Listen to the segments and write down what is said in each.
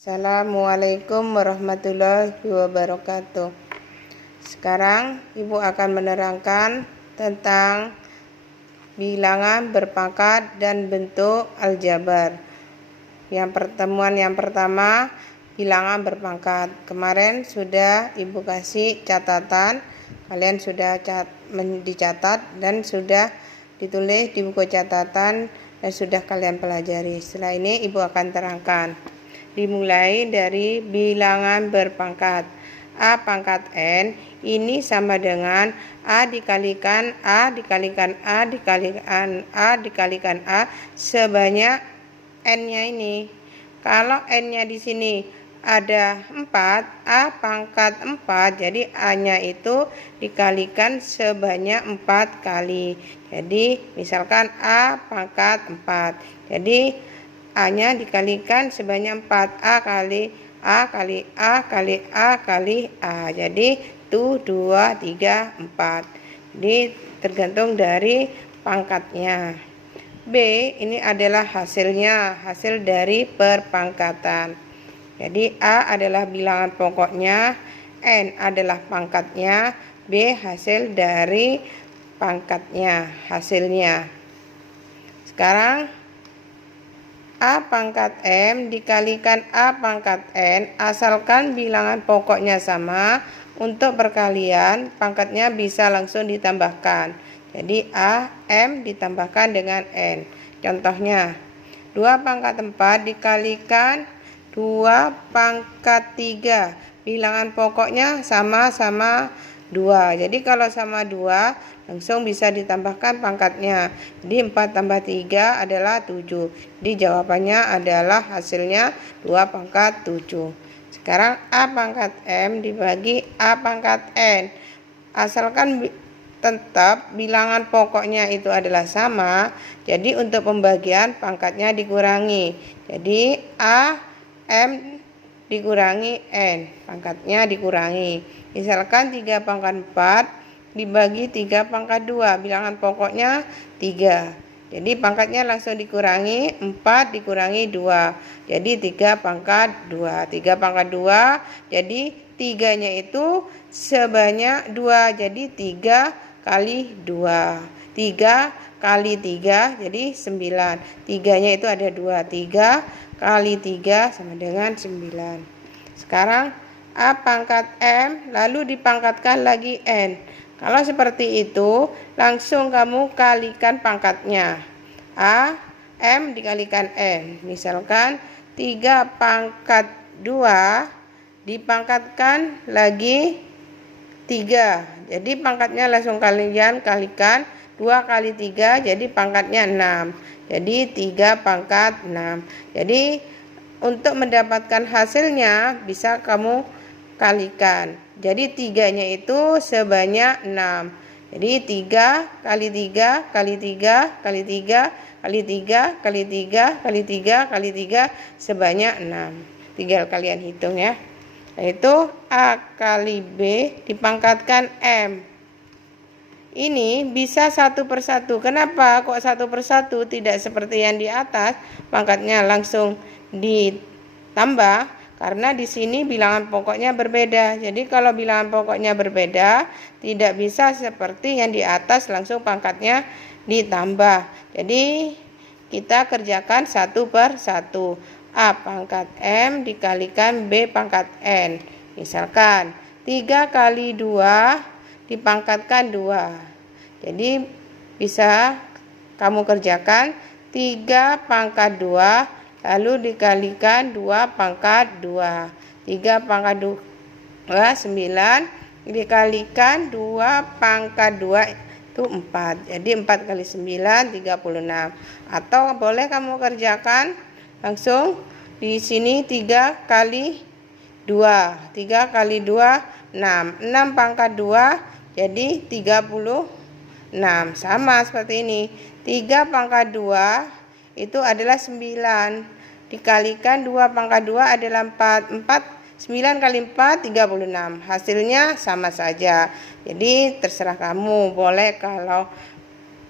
Assalamualaikum warahmatullahi wabarakatuh. Sekarang Ibu akan menerangkan tentang bilangan berpangkat dan bentuk aljabar. Pertemuan yang pertama, bilangan berpangkat. Kemarin sudah Ibu kasih catatan, kalian sudah dicatat dan sudah ditulis di buku catatan dan sudah kalian pelajari. Setelah ini Ibu akan terangkan. Dimulai dari bilangan berpangkat. A pangkat N ini sama dengan A dikalikan A dikalikan A dikalikan A dikalikan A sebanyak N-nya ini. Kalau N-nya di sini ada 4, A pangkat 4, jadi A-nya itu dikalikan sebanyak 4 kali. Jadi misalkan A pangkat 4. Jadi A-nya dikalikan sebanyak 4, A kali A kali A kali A kali A. Jadi itu 2, 3, 4. Jadi tergantung dari pangkatnya. B ini adalah hasilnya, hasil dari perpangkatan. Jadi A adalah bilangan pokoknya, N adalah pangkatnya, B hasil dari pangkatnya, hasilnya. Sekarang A pangkat M dikalikan A pangkat N, asalkan bilangan pokoknya sama, untuk perkalian pangkatnya bisa langsung ditambahkan. Jadi A, M ditambahkan dengan N. Contohnya, 2 pangkat 4 dikalikan 2 pangkat 3. Bilangan pokoknya sama-sama 2. Jadi kalau sama 2, langsung bisa ditambahkan pangkatnya. Jadi 4 tambah 3 adalah 7. Jadi jawabannya adalah hasilnya 2 pangkat 7. Sekarang A pangkat M dibagi A pangkat N. Asalkan tetap bilangan pokoknya itu adalah sama, jadi untuk pembagian pangkatnya dikurangi. Jadi A M dikurangi N, pangkatnya dikurangi. Misalkan 3 pangkat 4 dibagi 3 pangkat 2, bilangan pokoknya 3. Jadi pangkatnya langsung dikurangi, 4 dikurangi 2. Jadi 3 pangkat 2. 3 pangkat 2, jadi 3-nya itu sebanyak 2. Jadi 3 kali 2. 3 kali 3 jadi 9. 3-nya itu ada 2. 3 kali 3 sama dengan 9. Sekarang A pangkat M lalu dipangkatkan lagi N. Kalau seperti itu, langsung kamu kalikan pangkatnya. A, M dikalikan N. Misalkan 3 pangkat 2 dipangkatkan lagi 3. Jadi pangkatnya langsung kalian kalikan. 2 kali 3 jadi pangkatnya 6. Jadi 3 pangkat 6. Jadi untuk mendapatkan hasilnya bisa kamu kalikan. Jadi 3-nya itu sebanyak 6. Jadi 3 kali 3 kali 3 kali 3 kali 3 kali 3 kali 3 kali 3 sebanyak 6. Tinggal kalian hitung ya. Yaitu A kali B dipangkatkan M. Ini bisa satu persatu. Kenapa kok satu persatu, tidak seperti yang di atas pangkatnya langsung ditambah? Karena di sini bilangan pokoknya berbeda. Jadi kalau bilangan pokoknya berbeda, tidak bisa seperti yang di atas langsung pangkatnya ditambah. Jadi kita kerjakan satu per satu. A pangkat M dikalikan B pangkat N. Misalkan 3 kali 2 dipangkatkan 2. Jadi bisa kamu kerjakan 3 pangkat 2 lalu dikalikan 2 pangkat 2. 3 pangkat 2 9 dikalikan 2 pangkat 2 itu 4. Jadi 4 kali 9 36. Atau boleh kamu kerjakan langsung di sini 3 kali 2. 3 kali 2 6. 6 pangkat 2 jadi 36. Sama seperti ini. 3 pangkat 2 itu adalah 9. Dikalikan 2 pangkat 2 adalah 4. 9 kali 4 36. Hasilnya sama saja. Jadi terserah kamu. Boleh kalau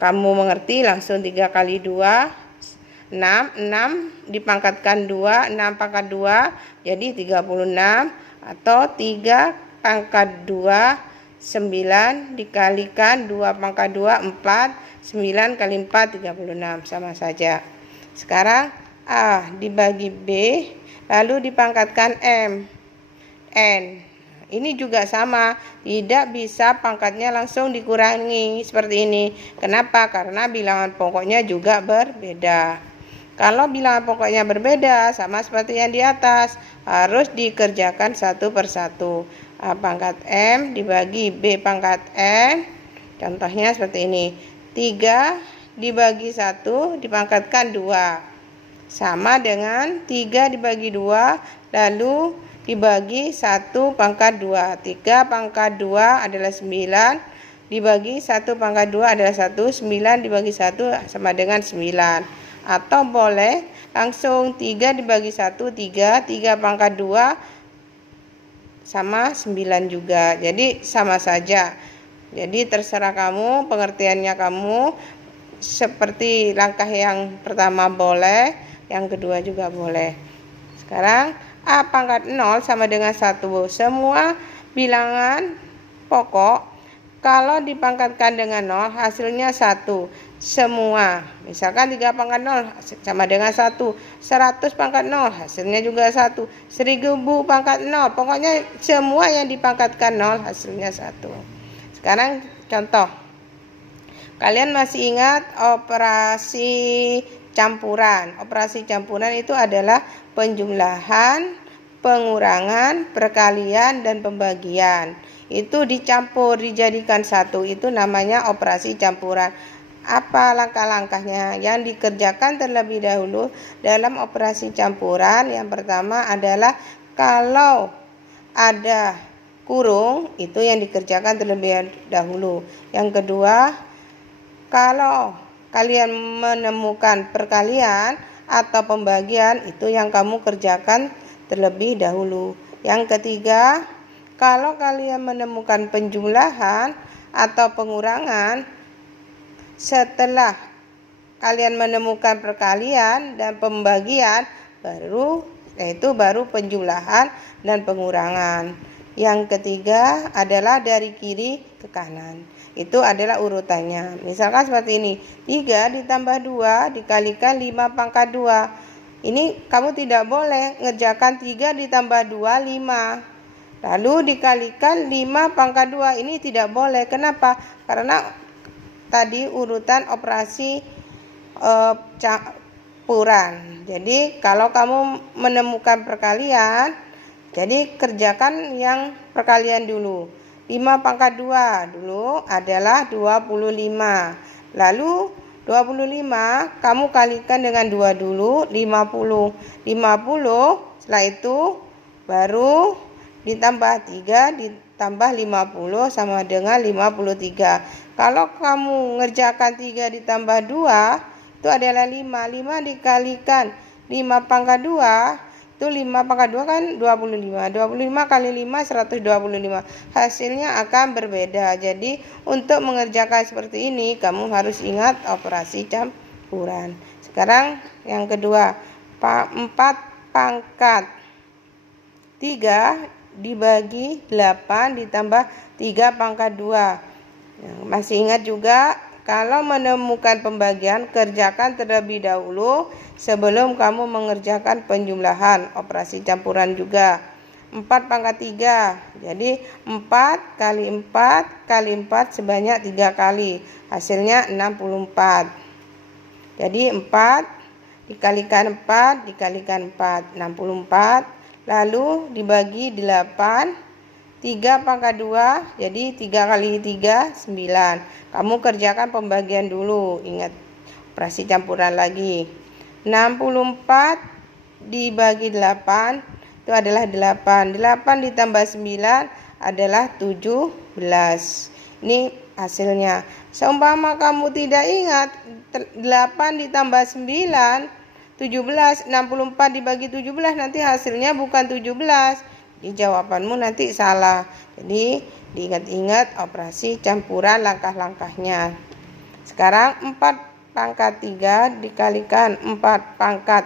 kamu mengerti langsung 3 kali 2 6 dipangkatkan 2, 6 pangkat 2 jadi 36, atau 3 pangkat 2 9 dikalikan 2 pangkat 2 4, 9 kali 4 36, sama saja. Sekarang A dibagi B lalu dipangkatkan N. Ini juga sama, tidak bisa pangkatnya langsung dikurangi seperti ini. Kenapa? Karena bilangan pokoknya juga berbeda. Kalau bilangan pokoknya berbeda, sama seperti yang di atas, harus dikerjakan satu persatu. A pangkat M dibagi B pangkat N. Contohnya seperti ini. 3 dibagi 1 dipangkatkan 2. Sama dengan 3 dibagi 2 lalu dibagi 1 pangkat 2. 3 pangkat 2 adalah 9. Dibagi 1 pangkat 2 adalah 1. 9 dibagi 1 sama dengan 9. Atau boleh langsung 3 dibagi 1 3. 3 pangkat 2 sama 9 juga. Jadi sama saja. Jadi terserah kamu, pengertiannya kamu. Seperti langkah yang pertama boleh, yang kedua juga boleh. Sekarang A pangkat 0 sama dengan 1. Semua bilangan pokok kalau dipangkatkan dengan 0 hasilnya 1. Semua. Misalkan 3 pangkat 0 sama dengan 1. 100 pangkat 0 hasilnya juga 1. 1000 pangkat 0. Pokoknya semua yang dipangkatkan 0 hasilnya 1. Sekarang contoh. Kalian masih ingat operasi campuran? Operasi campuran itu adalah penjumlahan, pengurangan, perkalian, dan pembagian. Itu dicampur, dijadikan satu. Itu namanya operasi campuran. Apa langkah-langkahnya yang dikerjakan terlebih dahulu dalam operasi campuran? Yang pertama adalah kalau ada kurung, itu yang dikerjakan terlebih dahulu. Yang kedua, kalau kalian menemukan perkalian atau pembagian, itu yang kamu kerjakan terlebih dahulu. Yang ketiga, kalau kalian menemukan penjumlahan atau pengurangan, setelah kalian menemukan perkalian dan pembagian, baru penjumlahan dan pengurangan. Yang ketiga adalah dari kiri ke kanan. Itu adalah urutannya. Misalkan seperti ini. 3 ditambah 2 dikalikan 5 pangkat 2. Ini kamu tidak boleh ngerjakan 3 ditambah 2, 5. Lalu dikalikan 5 pangkat 2. Ini tidak boleh. Kenapa? Karena tadi urutan operasi campuran. Jadi kalau kamu menemukan perkalian, jadi kerjakan yang perkalian dulu. 5 pangkat 2 dulu adalah 25. Lalu 25 kamu kalikan dengan 2 dulu, 50. 50 setelah itu baru ditambah 3 ditambah 50 sama dengan 53. Kalau kamu ngerjakan 3 ditambah 2 itu adalah 5. 5 dikalikan 5 pangkat 2 itu 5 pangkat 2 kan 25. 25 kali 5 125. Hasilnya akan berbeda. Jadi untuk mengerjakan seperti ini kamu harus ingat operasi campuran. Sekarang yang kedua, 4 pangkat 3 dibagi 8 ditambah 3 pangkat 2. Masih ingat juga, kalau menemukan pembagian, kerjakan terlebih dahulu sebelum kamu mengerjakan penjumlahan. Operasi campuran juga. 4 pangkat 3. Jadi 4 kali 4 kali 4 sebanyak 3 kali. Hasilnya 64. Jadi 4 dikalikan 4 dikalikan 4. 64. Lalu dibagi 8. 3 pangkat 2, jadi 3 kali 3, 9. Kamu kerjakan pembagian dulu, ingat operasi campuran lagi. 64 dibagi 8, itu adalah 8. 8 ditambah 9 adalah 17. Ini hasilnya. Seumpama kamu tidak ingat, 8 ditambah 9, 17. 64 dibagi 17, nanti hasilnya bukan 17. Di jawabanmu nanti salah. Jadi diingat-ingat operasi campuran langkah-langkahnya. Sekarang 4 pangkat 3 dikalikan 4 pangkat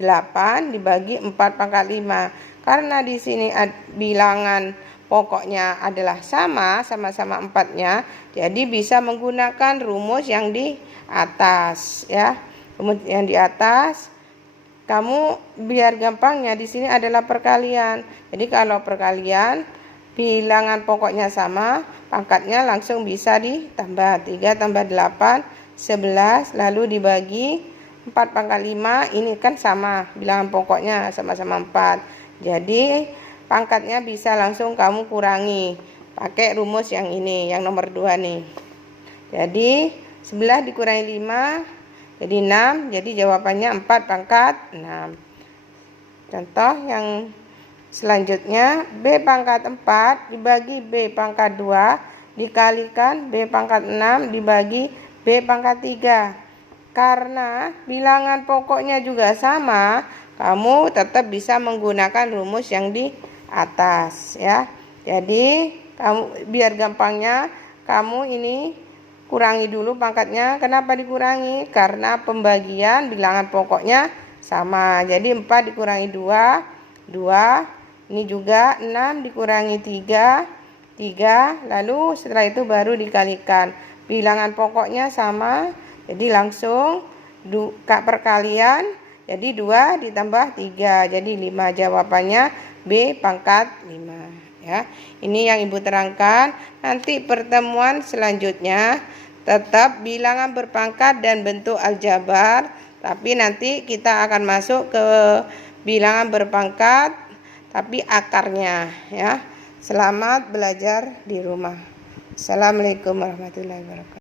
8 dibagi 4 pangkat 5. Karena di sini bilangan pokoknya adalah sama-sama 4-nya, jadi bisa menggunakan rumus yang di atas ya. Rumus yang di atas kamu biar gampangnya di sini adalah perkalian. Jadi kalau perkalian bilangan pokoknya sama, pangkatnya langsung bisa ditambah. 3 tambah 8 11 lalu dibagi 4 pangkat 5, ini kan sama bilangan pokoknya sama-sama 4. Jadi pangkatnya bisa langsung kamu kurangi pakai rumus yang ini, yang nomor 2 nih. Jadi 11 dikurangi 5 jadi 6, jadi jawabannya 4 pangkat 6. Contoh yang selanjutnya, B pangkat 4 dibagi B pangkat 2 dikalikan B pangkat 6 dibagi B pangkat 3. Karena bilangan pokoknya juga sama, kamu tetap bisa menggunakan rumus yang di atas ya. Jadi kamu biar gampangnya kamu ini kurangi dulu pangkatnya. Kenapa dikurangi? Karena pembagian bilangan pokoknya sama. Jadi 4 dikurangi 2, 2. Ini juga 6 dikurangi 3, 3. Lalu setelah itu baru dikalikan. Bilangan pokoknya sama, jadi langsung perkalian. Jadi 2 ditambah 3, jadi 5. Jawabannya B pangkat 5 ya. Ini yang Ibu terangkan. Nanti pertemuan selanjutnya tetap bilangan berpangkat dan bentuk aljabar, tapi nanti kita akan masuk ke bilangan berpangkat tapi akarnya ya. Selamat belajar di rumah. Assalamualaikum warahmatullahi wabarakatuh.